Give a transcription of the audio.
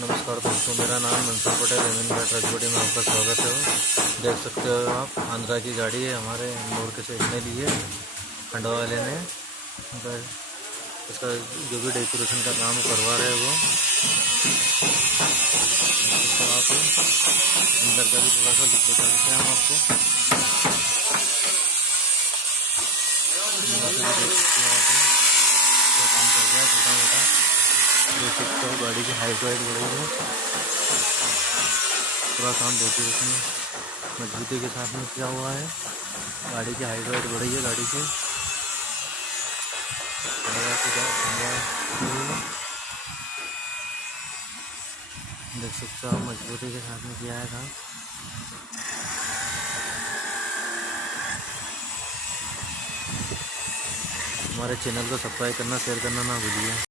नमस्कार दोस्तों, मेरा नाम मंसूर पटेल एमएन ट्रक में आपका स्वागत है। देख सकते हो आप, आंध्रा की गाड़ी है, हमारे इंदौर के सेठ ने ली है, खंडवा वाले ने। इसका जो भी डेकोरेशन का काम करवा रहे हैं वो आप अंदर का भी थोड़ा सा लुक बता देते हैं हम आपको। अंदर से भी देख सकते हो आप, क्या काम कर रहा है छोटा मोटा। देख सकते हो गाड़ी की हाइट वाइट बढ़ी है, पूरा काम डेकोरेशन मजबूती के साथ में किया हुआ है। गाड़ी की हाइट वाइट बढ़ी है गाड़ी से। देख सकते हो मजबूती के साथ में किया है काम। हमारे चैनल को सब्सक्राइब करना, शेयर करना ना भूलिए।